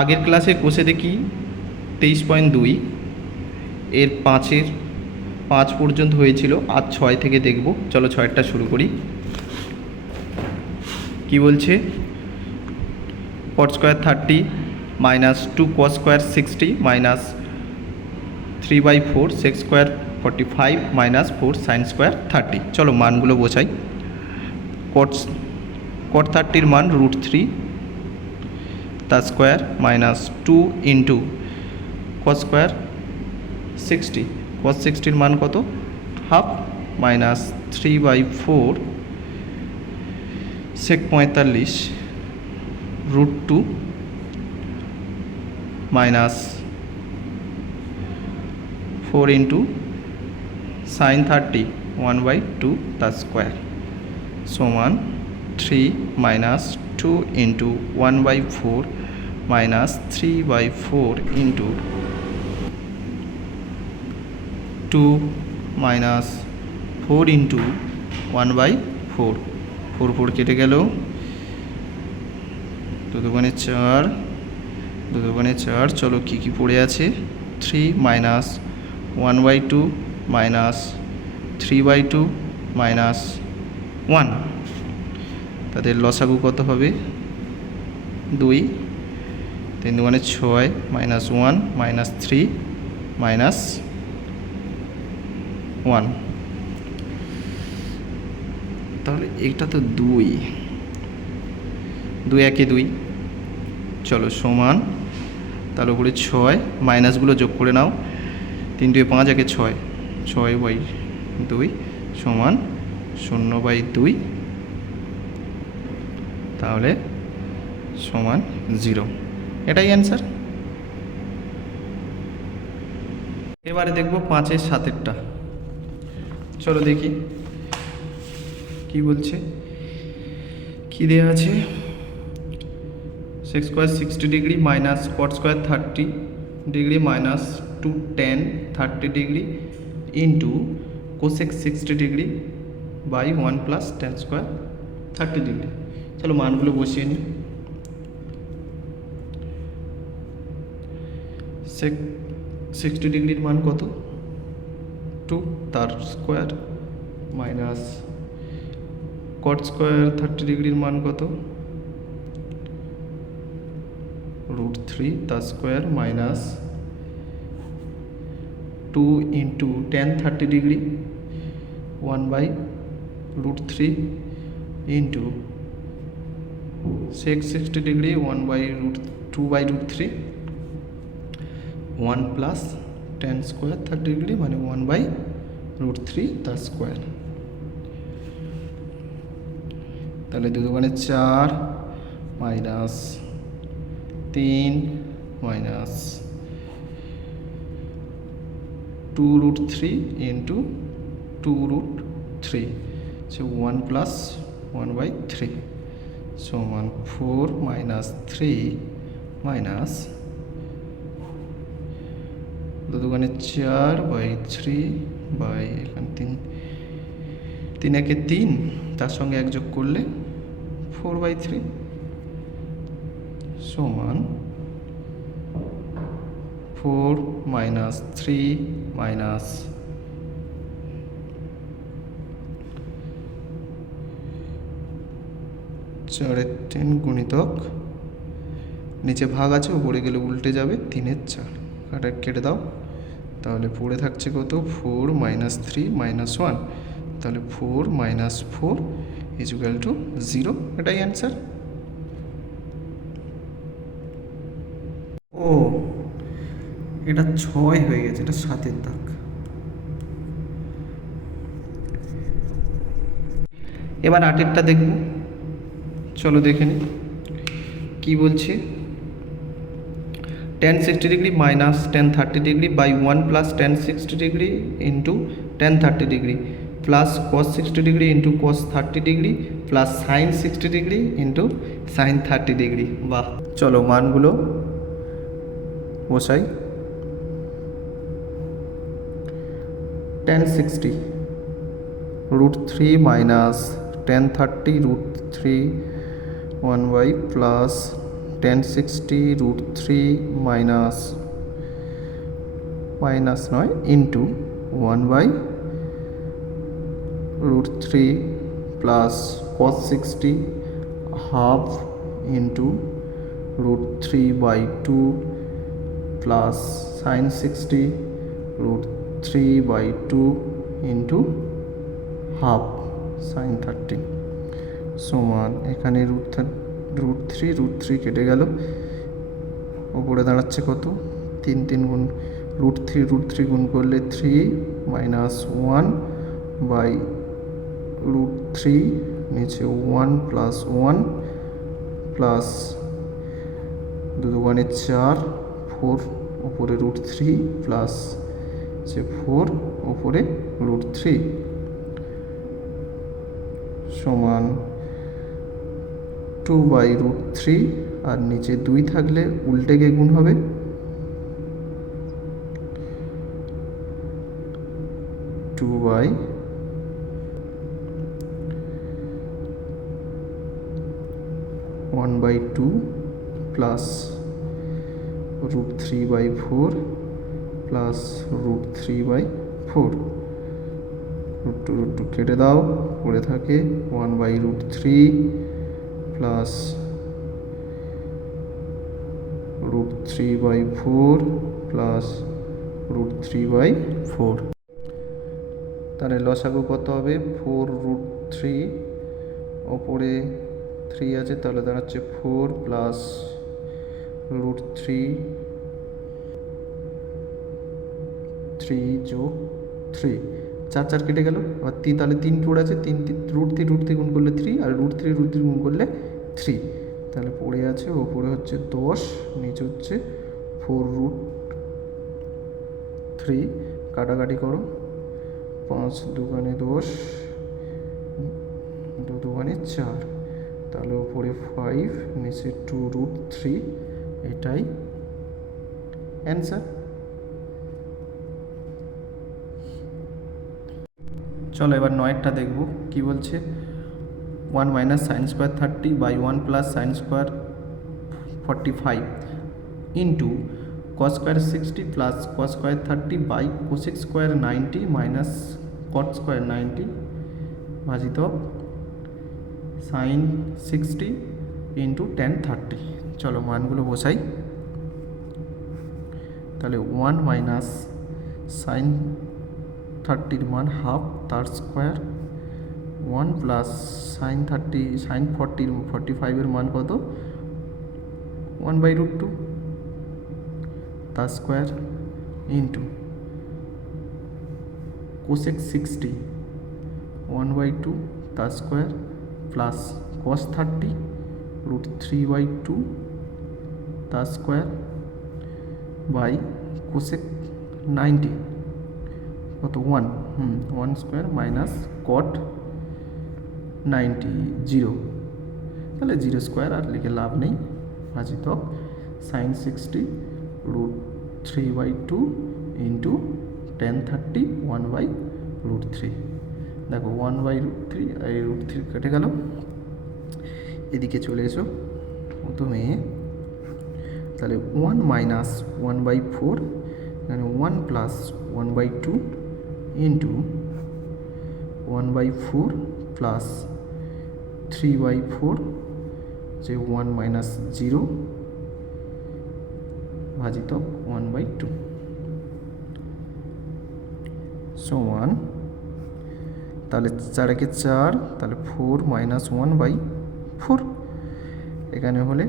আগের ক্লাসে কষে দেখি 23.2 এর 5 পর্যন্ত হয়েছিল, আজ 6 থেকে দেখব। চলো 6টা শুরু করি। কি বলছে? cot square 30 minus 2 cos square 60 minus 3/4 sec square 45 minus 4 sin square 30। চলো মানগুলো বোঝাই। cot 30 মান √3 তার square minus 2 into cos square 60, cos 60 মান কত? Half minus 3/4 sec 45 √2 minus 4 into sin 30 1/2 তার স্কোয়ার সমান 3 minus 2 into 1/4 minus 3/4 into 2 minus 4 into 1/4, 4 কেটে গেল, 2 দুগুণে 4, 2 দুগুণে 4। চলো কী কী পড়ে আছে? 3 মাইনাস 1/2 মাইনাস 3/2 মাইনাস 1, তাদের লসাগু কত হবে? 2, 3 দুগুণে 6 মাইনাস 1 মাইনাস 3 মাইনাস 1, তাহলে এটা তো 2 একে 2। চলো সমান, তার উপরে 6, মাইনাসগুলো যোগ করে নাও। 3 2 5 একে 6, 6/2 সমান 0/2, তাহলে সমান 0। এটাই অ্যান্সার। এবারে দেখব 5-এর 7-এরটা। চলো দেখি কি বলছে। কি দেওয়া আছে? sec square 60 degree minus cot square 30 degree minus 2 tan 30 degree into cosec 60 degree by 1 plus tan square 30 degree. চলো মানগুলো বসিয়ে নিই। sec 60 ডিগ্রির মান কত? 2 তার স্কোয়ার মাইনাস cot স্কোয়ার 30 ডিগ্রির মান কত? √3 তার square minus 2 into tan 30 degree 1/√3 into sec 60 degree 2/√3 1 plus tan square 30 degree মানে 1/√3 তার স্কোয়ার। তাহলে 2 দুগুণে 4 মাইনাস 3 মাইনাস 2√3 ইন্টু 2√3 সে 1 প্লাস 1/3 সমান 4 মাইনাস 3 মাইনাস 2 দুগুণে 4/3 বাই এখানে 3 একে 3, তার সঙ্গে 1 যোগ করলে 4/3 সমান 4 মাইনাস 3 মাইনাস 4/3 গুণিতক নিচে ভাগ আছে, উপরে গেলে উল্টে যাবে, 3/4 কাটা কেটে দাও। তাহলে পড়ে থাকছে কত? 4 মাইনাস 3 মাইনাস 1, তাহলে 4 মাইনাস 4 ইকুয়াল টু 0। এটাই অ্যান্সার। ও এটা 6 হয়ে গেছে, এটা 7-এর দাগ। এবার 8-এরটা দেখব। চলো দেখে নিই কি বলছে। tan 60 degree minus tan 30 degree by 1 plus tan 60 degree into tan 30 degree plus cos 60 degree into cos 30 degree plus sin 60 degree into sin 30 degree. বাহ, চলো মানগুলো বসাই। tan 60 √3 minus tan 30 √3 1/, plus 1060 root three minus নয় into 1 / root three plus cos 60 half into root 3/2 plus sin 60 root 3/2 into half sin 30 সমান এখানে root three কেটে গেল, ওপরে দাঁড়াচ্ছে কত 3 গুণ রুট থ্রি গুণ করলে 3 মাইনাস 1/√3 নিচে 1 প্লাস 1 প্লাস 2 2 4 4 ওপরে রুট থ্রি প্লাস 4 ওপরে রুট থ্রি সমান 2/√3 আর নিচে 2 থাকলে উল্টে গিয়ে গুণ হবে 2/1/2 plus root 3/4 plus root 3/4 root কেটে দাও, পড়ে থাকে 1/√3 প্লাস রুট 3/4 প্লাস রুট 3/4। তাহলে লসাগু কত হবে 4√3, ওপরে 3 আছে তাহলে দাঁড়াচ্ছে 4 প্লাস রুট 3 যোগ 3 4 কেটে গেল, আবার তাহলে 3 পড়ে আছে, 3 রুট থ্রি গুণ করলে 3 আর রুট থ্রি গুণ করলে 3, তাহলে পড়ে আছে ওপরে হচ্ছে 10 নিচে হচ্ছে 4√3। কাটাকাটি করো, 5 দুগুণে 10, 2 দুগুণে 4, তাহলে ওপরে 5 নিচে 2√3, এটাই অ্যান্সার। চলো এবার 9টা দেখব কি বলছে। 1 minus sine square 30/1 plus sine square 45 into cos square 60 plus cos square 30 cosec square 90 minus cot square 90 ভাজিত সাইন 60 ইন্টু tan 30। চলো মানগুলো বসাই। তাহলে 1 মাইনাস সাইন 30 মান হাফ, তার স্কোয়ার 1 প্লাস সাইন 45 মান কত 1/√2 তার স্কোয়ার ইন্টু কোসেক 60 1/2 তার স্কোয়ার প্লাস কস 30 রুট 3/2 তার স্কোয়ার বাই কোসেক 90 কত 1 স্কোয়ার মাইনাস কট 90 0, তাহলে 0 স্কোয়ার আর লিখে লাভ নেই, ভাজিত সাইন 60 রুট 3/2 ইন্টু tan 30 1/√3। দেখো 1/√3 এই √3 কেটে গেল, এদিকে চলে এসো প্রথমে, তাহলে 1 মাইনাস 1/4 এখানে 1 প্লাস 1/2 ইন্টু 1/4 প্লাস 3/4 যে 1 মাইনাস 0 ভাজিত 1/2 সমান, তাহলে 4 একে 4, তাহলে 4 মাইনাস 1/4 এখানে হলে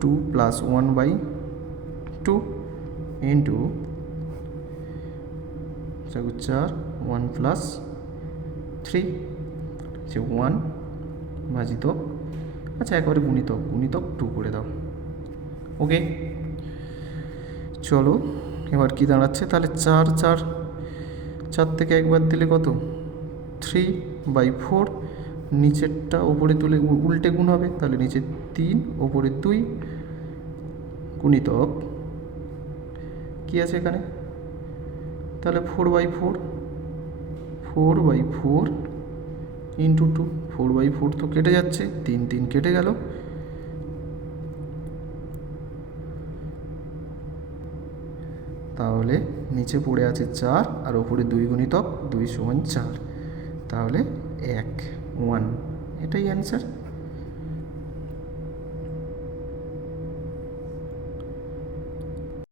2 প্লাস 1/2 ইন্টু 4 1 প্লাস 3 যে 1 ভাজিত, আচ্ছা একবারে গুণিতক 2 করে দাও। ওকে চলো এবার কি দাঁড়াচ্ছে, তাহলে 4 থেকে একবার দিলে কত 3/4, নিচেরটা ওপরে তুলে উল্টে গুণ হবে, তাহলে নিচে 3 ওপরে 2 গুণিতক কি আছে এখানে, তাহলে 4/4 ইন্টু 2, 4/4 তো কেটে যাচ্ছে, 3 কেটে গেল, তাহলে নিচে পড়ে আছে 4 আর ওপরে 2 গুণিতক 2 সমান 4, তাহলে 1 এটাই অ্যান্সার।